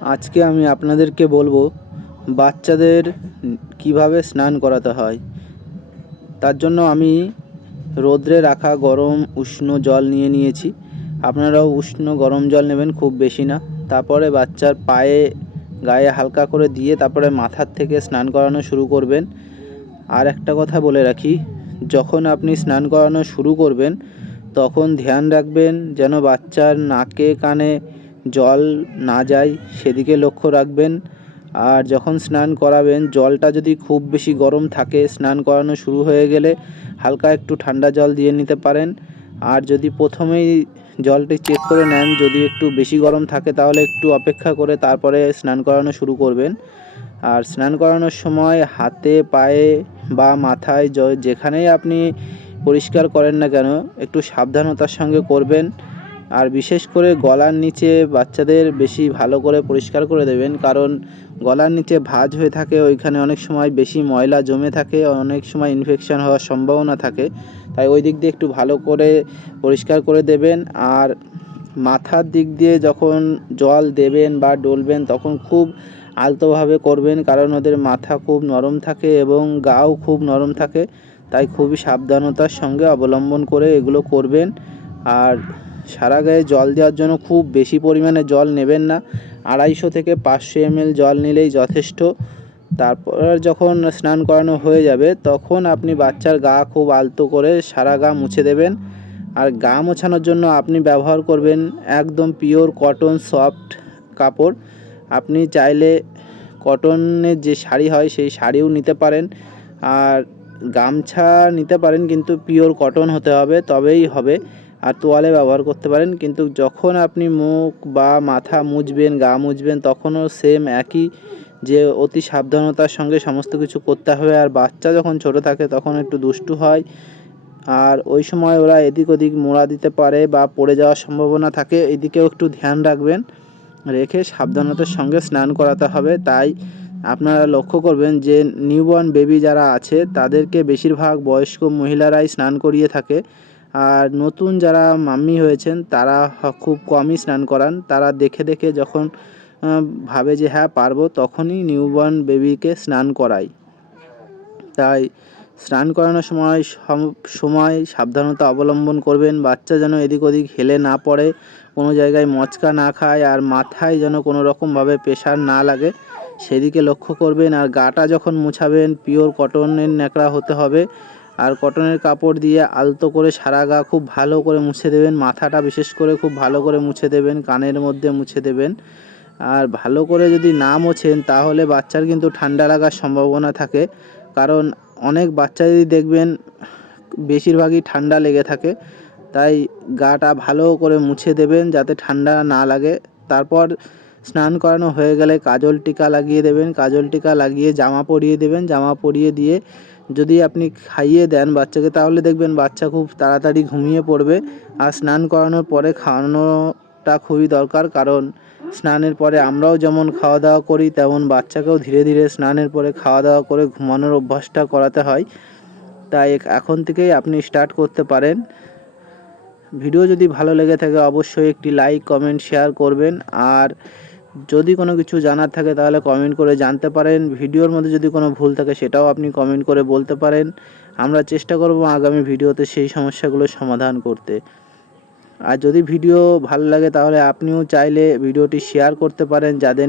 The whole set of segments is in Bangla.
আজকে আমি আপনাদেরকে বলবো বাচ্চাদের কিভাবে স্নান করাতে হয়। তার জন্য আমি রোদ্রে রাখা গরম উষ্ণ জল নিয়েছি। আপনারাও উষ্ণ গরম জল নেবেন, খুব বেশি না। তারপরে বাচ্চার পায়ে গায়ে হালকা করে দিয়ে তারপরে মাথার থেকে স্নান করানো শুরু করবেন। আর একটা কথা বলে রাখি, যখন আপনি স্নান করানো শুরু করবেন তখন ধ্যান রাখবেন যেন বাচ্চার নাকে কানে জল না যায়, সেদিকে লক্ষ্য রাখবেন। আর যখন স্নান করাবেন জলটা যদি খুব বেশি গরম থাকে, স্নান করানো শুরু হয়ে গেলে হালকা একটু ঠান্ডা জল দিয়ে নিতে পারেন। আর যদি প্রথমেই জলটি চেক করে নেন যদি একটু বেশি গরম থাকে তাহলে একটু অপেক্ষা করে তারপরে স্নান করানো শুরু করবেন। আর স্নান করানোর সময় হাতে পায়ে বা মাথায় যেখানেই আপনি পরিষ্কার করেন না কেন একটু সাবধানতার সঙ্গে করবেন। আর বিশেষ করে গলার নিচে বাচ্চাদের বেশি ভালো করে পরিষ্কার করে দেবেন, কারণ গলার নিচে ভাঁজ হয়ে থাকে, ওইখানে অনেক সময় বেশি ময়লা জমে থাকে, অনেক সময় ইনফেকশন হওয়ার সম্ভাবনা থাকে। তাই ওই দিক দিয়ে একটু ভালো করে পরিষ্কার করে দেবেন। আর মাথার দিক দিয়ে যখন জল দেবেন বা ডলবেন তখন খুব আলতোভাবে করবেন, কারণ ওদের মাথা খুব নরম থাকে এবং গাও খুব নরম থাকে। তাই খুবই সাবধানতার সঙ্গে অবলম্বন করে এগুলো করবেন। আর সারা গায়ে জল দেওয়ার জন্য খুব বেশি পরিমাণে জল নেবেন না, 250 থেকে 500 ml জল নিলেই যথেষ্ট। তারপর যখন স্নান করানো হয়ে যাবে তখন আপনি বাচ্চার গা খুব আলতো করে সারা গা মুছে দেবেন। আর গা মোছানোর জন্য আপনি ব্যবহার করবেন একদম পিওর কটন সফট কাপড়। আপনি চাইলে কটনের যে শাড়ি হয় সেই শাড়িও নিতে পারেন, আর গামছা নিতে পারেন, কিন্তু পিওর কটন হতে হবে, তবেই হবে। আর তোয়ালে ব্যবহার করতে পারেন, কিন্তু যখন আপনি মুখ বা মাথা মুছবেন, গা মুছবেন, তখনও সেম একই, যে অতি সাবধানতার সঙ্গে সমস্ত কিছু করতে হবে। আর বাচ্চা যখন ছোট থাকে তখন একটু দুষ্টু হয়, আর ওই সময় ওরা এদিক ওদিক মোড়া দিতে পারে বা পড়ে যাওয়ার সম্ভাবনা থাকে, এদিকেও একটু ধ্যান রাখবেন, রেখে সাবধানতার সঙ্গে স্নান করাতে হবে। তাই আপনারা লক্ষ্য করবেন যে নিউবর্ন বেবি যারা আছে তাদেরকে বেশিরভাগ বয়স্ক মহিলারাই স্নান করিয়ে থাকে, আর নতুন যারা মাম্মি হয়েছেন তারা খুব কমই স্নান করান। তারা দেখে দেখে যখন ভাবে যে হ্যাঁ পারবো তখনই নিউবর্ন বেবিকে স্নান করায়। তাই স্নান করানোর সময় সময় সাবধানতা অবলম্বন করবেন, বাচ্চা যেন এদিক ওদিক হেলে না পড়ে, কোনো জায়গায় মচকা না খায়, আর মাথায় যেন কোনো রকমভাবে প্রেশার না লাগে সেদিকে লক্ষ্য করবেন। আর গাটা যখন মুছাবেন পিওর কটনের ন্যাকড়া হতে হবে, আর কটনের কাপড় দিয়ে আলতো করে সারা গা খুব ভালো করে মুছে দেবেন। মাথাটা বিশেষ করে খুব ভালো করে মুছে দেবেন, কানের মধ্যে মুছে দেবেন। আর ভালো করে যদি না মোছেন তাহলে বাচ্চার কিন্তু ঠান্ডা লাগার সম্ভাবনা থাকে, কারণ অনেক বাচ্চাদেরই দেখবেন বেশিরভাগই ঠান্ডা লেগে থাকে। তাই গাটা ভালো করে মুছে দেবেন যাতে ঠান্ডা না লাগে। তারপর স্নান করানো হয়ে গেলে কাজল টিকা লাগিয়ে দেবেন, কাজল টিকা লাগিয়ে জামা পরিয়ে দেবেন, জামা পরিয়ে দিয়ে যদি আপনি খাইয়ে দেন বাচ্চাকে তাহলে দেখবেন বাচ্চা খুব তাড়াতাড়ি ঘুমিয়ে পড়বে। আর স্নান করানোর পরে খাওয়ানোটা খুবই দরকার, কারণ স্নানের পরে আমরাও যেমন খাওয়া দাওয়া করি তেমন বাচ্চাকেও ধীরে ধীরে স্নানের পরে খাওয়া দাওয়া করে ঘুমানোর অভ্যাসটা করাতে হয়। তাই এখন থেকেই আপনি স্টার্ট করতে পারেন। ভিডিও যদি ভালো লেগে থাকে অবশ্যই একটি লাইক কমেন্ট শেয়ার করবেন। আর যদি কোনো কিছু জানার থাকে তাহলে কমেন্ট করে জানতে পারেন। ভিডিওর মধ্যে যদি কোনো ভুল থাকে সেটাও আপনি কমেন্ট করে বলতে পারেন। আমরা চেষ্টা করব আগামী ভিডিওতে সেই সমস্যাগুলো সমাধান করতে। আর যদি ভিডিও ভালো লাগে তাহলে আপনিও চাইলে ভিডিওটি শেয়ার করতে পারেন যাদের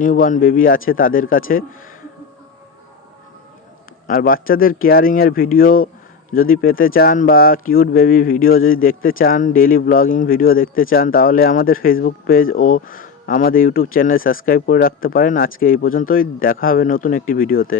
নিউবর্ন বেবি আছে তাদের কাছে। আর বাচ্চাদের কেয়ারিংয়ের ভিডিও যদি পেতে চান বা কিউট বেবি ভিডিও যদি দেখতে চান, ডেইলি ব্লগিং ভিডিও দেখতে চান, তাহলে আমাদের ফেসবুক পেজ ও আমাদের ইউটিউব চ্যানেল সাবস্ক্রাইব করে রাখতে পারেন। আজকে এই পর্যন্তই, দেখা হবে নতুন একটি ভিডিওতে।